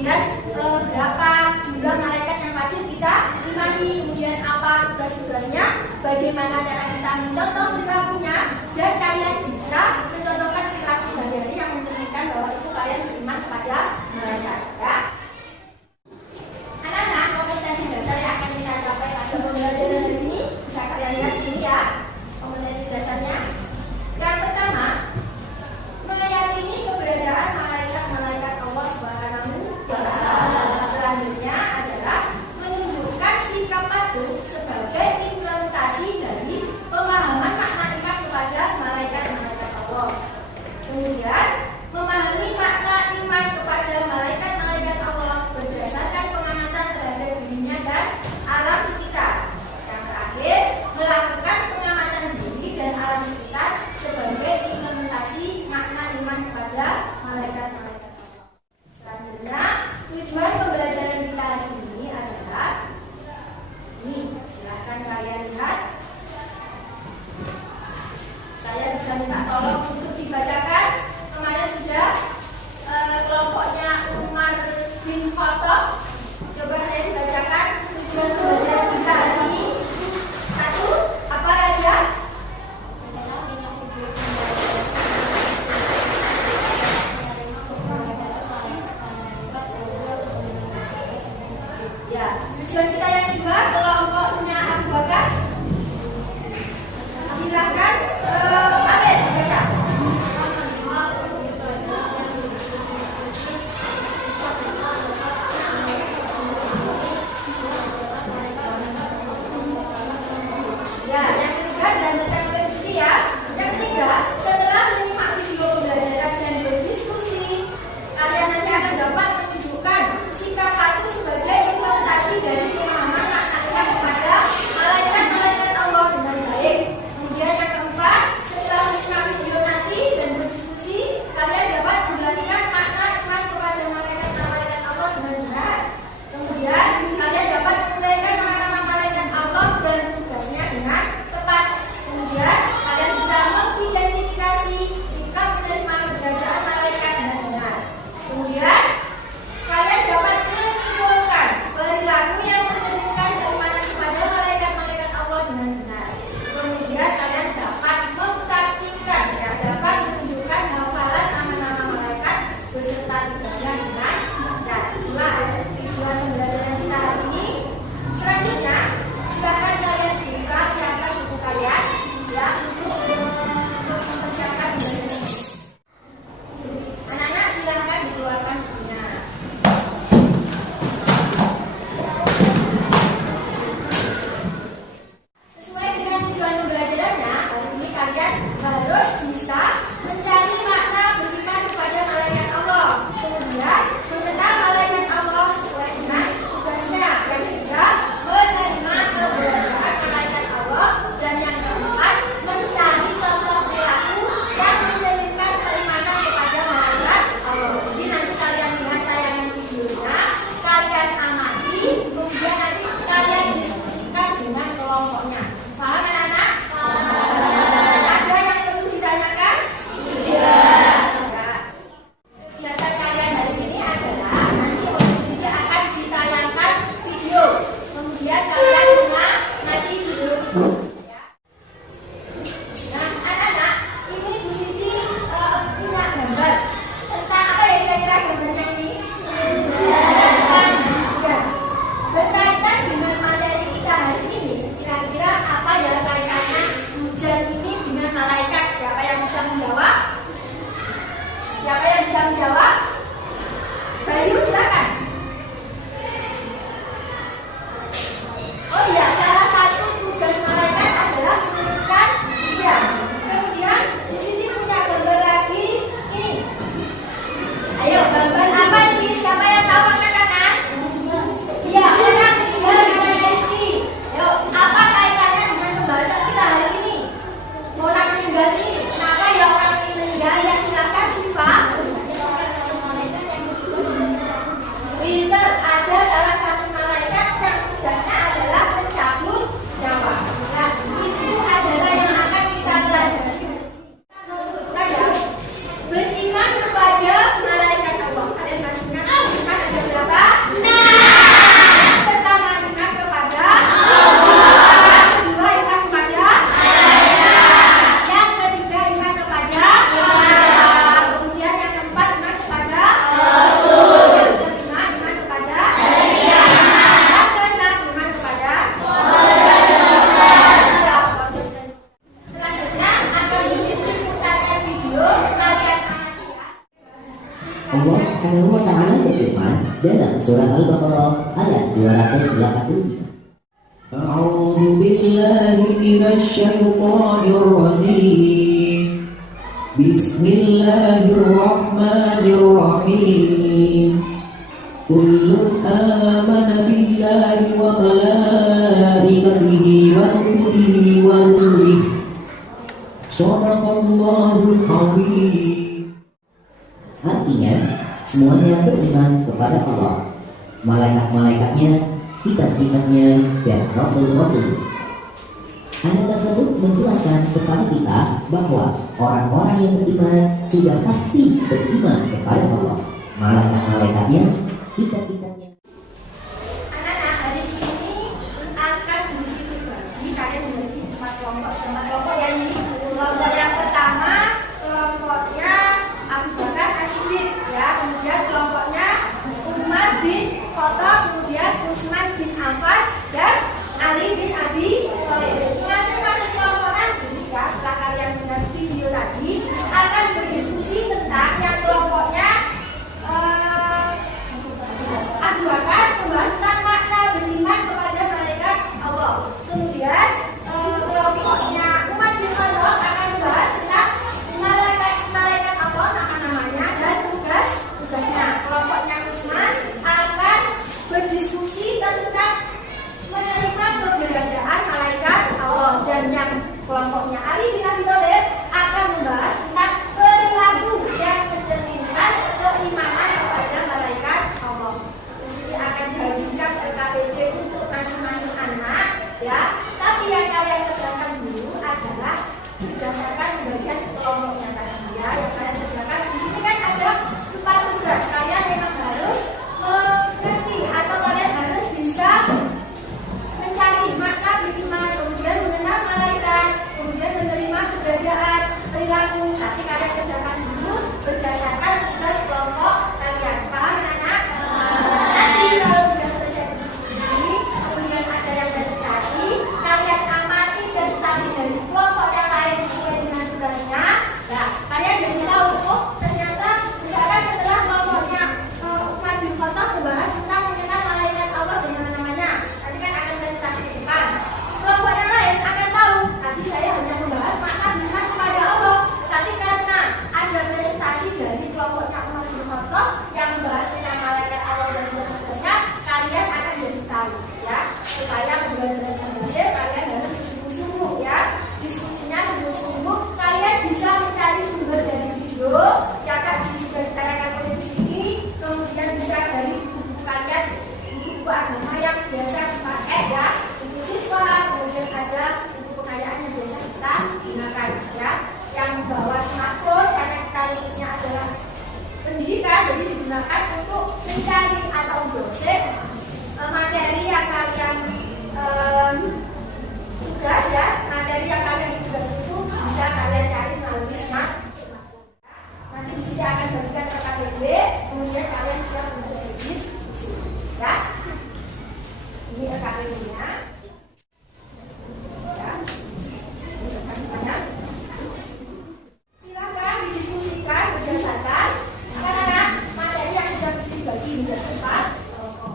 kemudian berapa jumlah malaikat yang wajib kita imani, kemudian apa tugas-tugasnya, bagaimana cara kita mencontoh perilakunya, dan kalian bisa mencontohkan perilaku sehari-hari yang mencerminkan bahwa itu kalian beriman kepada malaikat. Ya. Anak-anak, kompetensi dasar yang akan kita capai pada pembelajaran hari ini bisa kalian lihat di sini ya. Kompetensi dasarnya yang pertama, meyakini keberadaan malaikat-malaikat Allah Subhanahu wa Ta'ala. Selanjutnya adalah menunjukkan sikap patuh sebagai implementasi dari pemahaman makna iman kepada malaikat-malaikat Allah. Kemudian memahami makna iman kepada malaikat-malaikat Allah berdasarkan pengamatan terhadap dirinya dan alam sekitar. Yang terakhir, melakukan pengamatan diri dan alam sekitar sebagai implementasi makna iman kepada malaikat-malaikat Allah. Selanjutnya, tujuan pembelajaran kita hari ini adalah ini, silahkan kalian lihat. Saya bisa minta tolong untuk dibacakan. Kemarin sudah kelompoknya Umar bin Khattab. Coba saya dibacakan tujuan pembelajaran kita hari ini. Satu, apa aja? Ya, tujuan kita yang kedua, kelompoknya Abu Bakar. Silakan, Amin, baca. Ya, yang ketiga dan baca sendiri ya. Yang ketiga, setelah menyimak video pembelajaran dan berdiskusi, kalian nanti akan dapat menunjukkan sikap patuh sebagai implementasi dari pemahaman makna iman dalam surat Al-Baqarah ayat 280. A'udzu billahi minasy syaithanir rajim. Bismillahirrahmanirrahim. Kullun amana billahi wa malaikatihi wa kutubihi wa rusulihi. Shadaqallahul azim. Artinya, semuanya beriman kepada Allah, malaikat-malaikatnya, kitab-kitabnya, dan rasul-rasul. Ayat tersebut menjelaskan kepada kita bahwa orang-orang yang beriman sudah pasti beriman kepada Allah, malaikat-malaikatnya, kitab-kitabnya. Anak-anak, hari ini akan dibagi kalian menjadi 4 kelompok. 4 kelompok yang ini. Kelompok yang pertama, kelompoknya Abu Bakar As-Siddiq, ya. Kemudian kelompoknya Umar bin Khattab, kemudian Utsman bin Affan, dan Ali bin Abi Thalib. Masing-masing kelompok nanti, ya, setelah kalian menonton video tadi, akan berdiskusi tentang yang kelompoknya Abu Bakar membahas tentang makna beriman kepada malaikat Allah. Kemudian kelompoknya Umar bin Khattab akan membahas tentang malaikat Allah, nama-namanya dan tugas-tugasnya. Kelompoknya Utsman akan berdiskusi tentang menerima keberadaan malaikat Allah, dan yang kelompoknya Ali bin Abi Thalib akan membahas tentang perilaku yang mencerminkan keimanan kepada malaikat Allah. Jadi akan dibagikan RKPJ untuk masing-masing anak, ya. Tapi yang kalian kerjakan dulu adalah berdasarkan bagian kelompoknya tadi, ya. Yang kalian kerjakan di sini kan ada 4 tugas. Kalian memang harus mengerti atau kalian harus bisa mencari makna beriman, kemudian mengenal malaikat, kemudian menerima keberadaan perilaku. Tapi kalian kerjakan dulu berdasarkan tugas kelompok kalian. Paham, anak-anak? Nanti kalau sudah selesai berdiskusi, kemudian ada yang presentasi, kalian amati presentasi dari kelompok yang lain sesuai dengan tugasnya. Ya, kalian jadi tahu, oh ternyata misalkan setelah kelompoknya Umar bin Khattab membahas tentang mengenal malaikat Allah dan nama-namanya, nanti kan akan presentasi di depan. Kelompok yang lain akan tahu, tadi saya hanya membahas makna beriman kepada Allah, tapi karena ada presentasi dari kelompoknya Umar bin Khattab yang membahas tentang malaikat Allah dan tugas-tugasnya, kalian akan jadi tahu, ya. Supaya pembelajaran yang berhasil, kalian harus sungguh-sungguh, ya. Diskusinya sungguh-sungguh, kalian bisa mencari sumber dari video yang akan sudah ditayangkan oleh di sini, kemudian bisa dari buku kalian, buku agama yang biasa dipakai, ya. Buku siswa, kemudian ada buku pengayaan yang biasa kita gunakan, ya. Yang membawa smartphone, karena kita untuknya adalah pendidikan, jadi digunakan untuk mencari atau browsing materi yang kalian tugas, ya. Materi yang kalian tugas itu bisa kalian cari melalui smartphone. Nanti di sini akan bagikan RKPD, kemudian kalian siap untuk berdiskusi, ya. Ini RKPD-nya. Ya. Silakan didiskusikan berdasarkan anak-anak materi yang sudah dibagi menjadi 4 kelompok.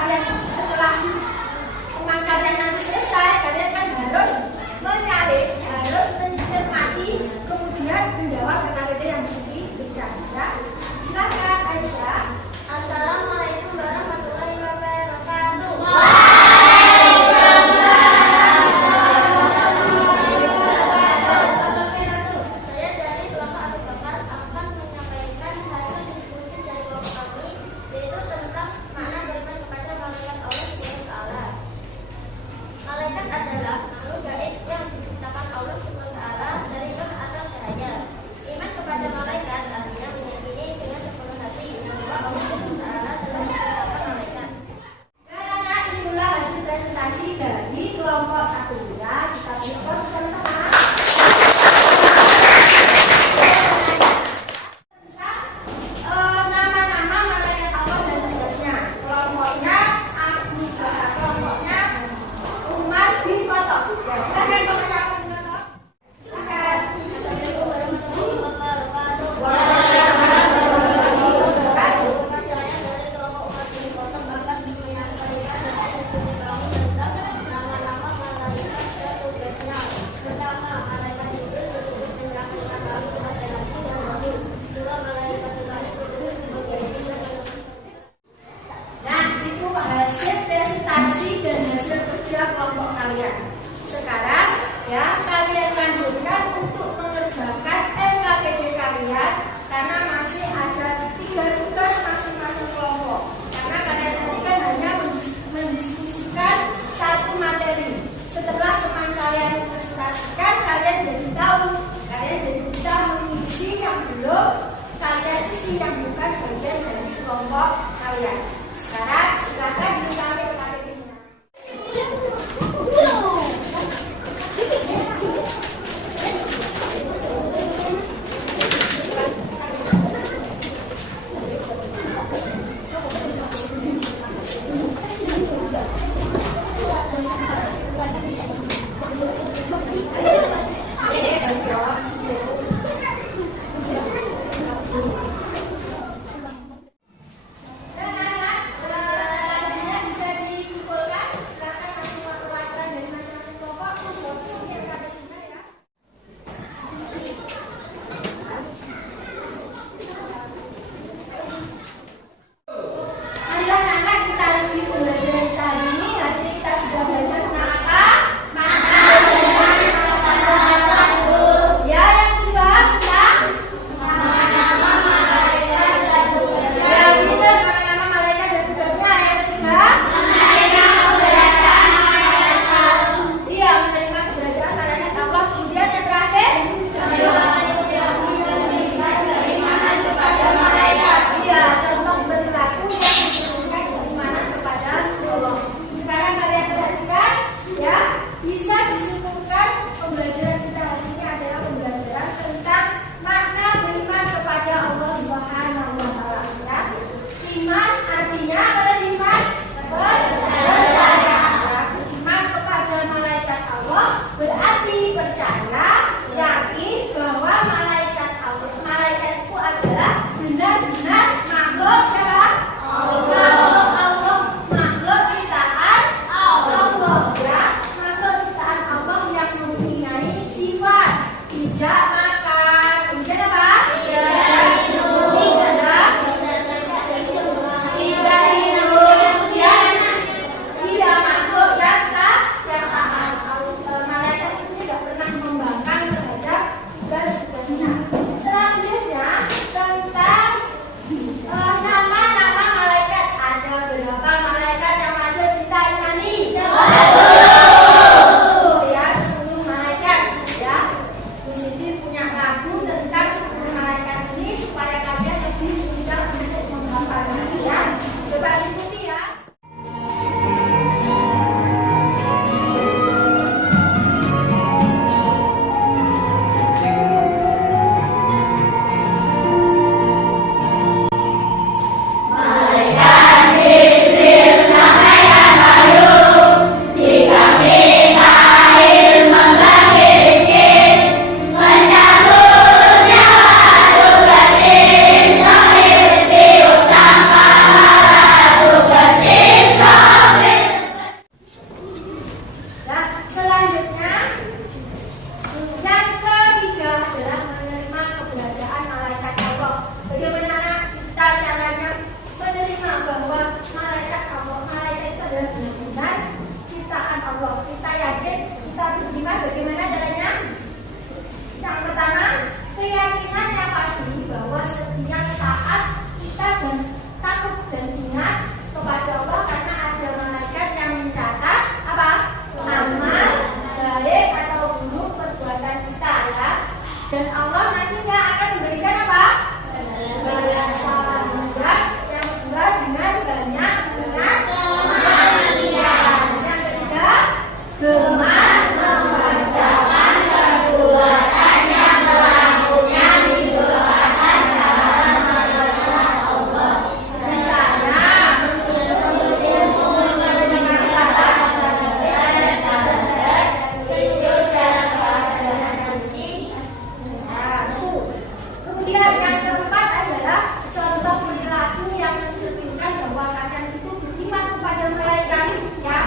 kalian setelah pemangkatan nanti selesai, kalian kan harus menyalin, harus mencermati, kemudian menjawab kata-kata yang diberikan. Ya, silakan Aisyah. Assalamualaikum warahmatullahi wabarakatuh. Saya dari kelompok Abu Bakar akan menyampaikan hasil diskusi dari kelompok kami, yaitu tentang makna beriman kepada malaikat Allah Subhanahu wa Ta'ala. Malaikat adalah makhluk gaib yang diciptakan Allah Subhanahu wa Ta'ala dari roh atau cahaya. Iman kepada malaikat artinya meyakini dengan sepenuh hati bahwa Allah Subhanahu wa Ta'ala telah menciptakan malaikat. Karena itulah hasil presentasi dari kelompok 1 ya, kita lihat bersama-sama. Nama-nama malaikat Allah dan tugasnya. Kelompoknya Abu Bakar, kelompoknya Umar bin Khattab. Ya, silakan komentar. Silakan. Assalamualaikum warahmatullahi wabarakatuh. Saya dari kelompok Umar bin Khattab akan menyampaikan hasil diskusi kami tentang nama-nama malaikat dan tugasnya. Pertama, malaikat Jibril disebut dengan kali laki-laki dan wahyu. Dua, malaikat lain disebut sebagai bintang. Nah, itu hasil presentasi dan hasil kerja kelompok kalian. Sekarang ya, kalian lanjutkan untuk mengerjakan LKPD kalian karena masih ada 3 tugas masing-masing kelompok. Karena kalian tadi kan hanya mendiskusikan satu materi. Setelah teman kalian presentasikan, kalian jadi tahu, kalian jadi bisa mengisi yang belum kalian isi yang bukan bagian dari kelompok kalian. Sekarang silakan dilengkapi LKPD-nya. dan Allah nantinya akan memberikan apa? Balasan. Dan yang kedua dengan banyak pengajian. Yang ketiga gemar membacakan perbuatan yang pelakunya didoakan dalam hadapan Allah. Misalnya kemudian yang keempat adalah contoh perilaku yang mencerminkan bahwa kalian itu beriman kepada malaikat, ya.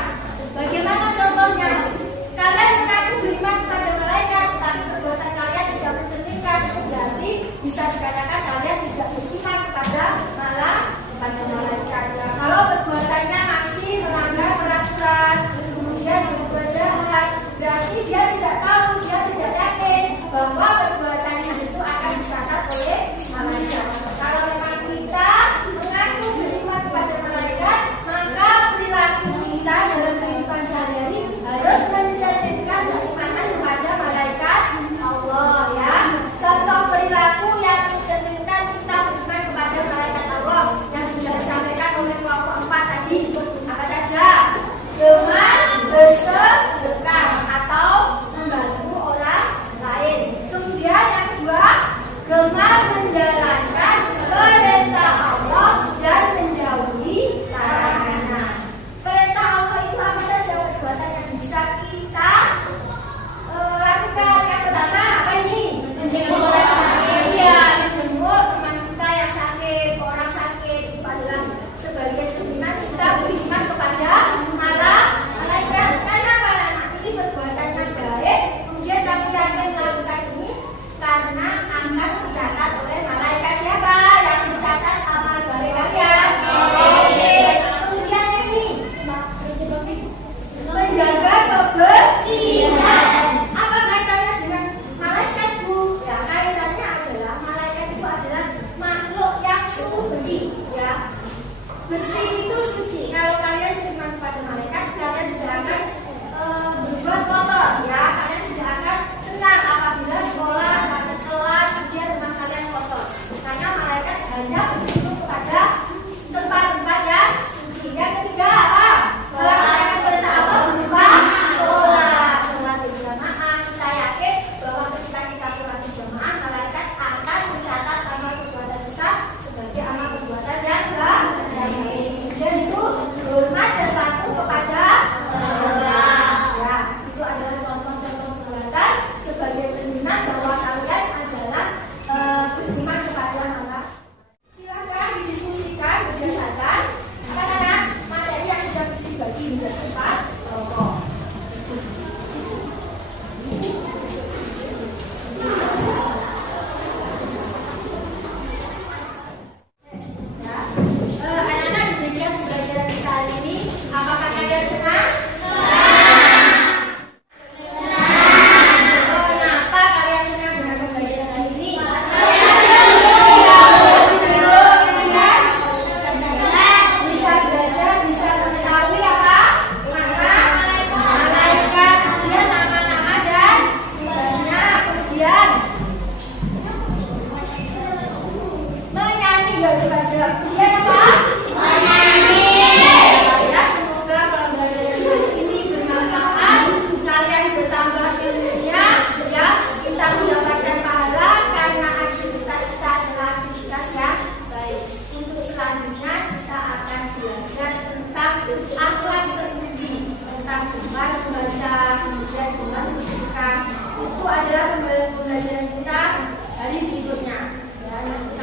Bagaimana contohnya? Kalian mengaku beriman kepada malaikat, tapi perbuatan kalian tidak mencerminkan, berarti bisa dikatakan kalian tidak beriman kepada malaikat. Ya. Kalau perbuatannya masih melanggar peraturan, kemudian berbuat jahat, berarti dia tidak tahu, dia tidak yakin bahwa perbuatannya itu akan dicatat oleh malaikat. Kalau memang kita mengaku beriman kepada malaikat, maka perilaku kita dalam kehidupan sehari-hari harus mencerminkan keimanan kepada malaikat Allah, ya. Contoh perilaku yang mencerminkan kita beriman kepada malaikat Allah yang sudah disampaikan oleh kelompok 4 tadi apa saja? Gemar bersedekah atau membantu orang lain. Kemudian yang kedua, gemar menjalankan perintah Allah dan menjauhi larangan. Perintah Allah itu apa saja perbuatan yang bisa kita lakukan? Yang pertama apa ini? Menjenguk teman kita yang sakit, orang sakit. Itu adalah sebagai cerminan kita beriman kepada malaikat. Karena para anak ini perbuatannya baik, kemudian kami yakin melakukan ini karena akan dicatat oleh malaikat. Siapa yang mencatat amal baik kalian? Kemudian ini menjaga kebersihan. Apa kaitannya dengan malaikat, Bu? Ya, kaitannya adalah malaikat itu adalah makhluk yang suci, ya. Bersih itu suci. Kalau kalian beriman kepada malaikat, kalian tidak akan berbuat kotor, ya. Kalian tidak akan senang apabila sekolah, pada kelas, ujian rumah kalian kotor. Karena malaikat hanya berlindung kepada tempat-tempat yang suci. Yang ketiga apa? Melaksanakan perintah Allah berupa sholat berjamaah. Kita yakin bahwa ketika kita sholat berjamaah, malaikat akan mencatat amal perbuatan kita sebagai amal perbuatan yang baik. Dan itu hormat dan patuh kepada Allah. Ya, itu adalah contoh-contoh perbuatan sebagai cerminan bahwa kalian adalah beriman kepada Allah. Silakan didiskusikan berdasarkan anak-anak materi yang sudah dibagi menjadi 4 kelompok. Anak-anak, demikian pembelajaran kita hari ini. Apakah kalian senang? Kenapa kalian senang dengan pembelajaran hari ini? Bisa belajar, bisa mengetahui apa? Malaikat, kemudian nama-nama dan tugasnya, kemudian menyanyi, gak belajar, kemudian apa? Ya, semoga pembelajaran hari ini bermanfaat, kalian bertambah ilmunya, ya. Kita mendapatkan pahala karena aktivitas kita adalah aktivitas yang baik. Untuk selanjutnya kita akan belajar tentang akhlak terpuji, tentang gemar membaca, kemudian gemar bersedekah. Itu adalah pembelajaran kita hari berikutnya. Ya, yang kita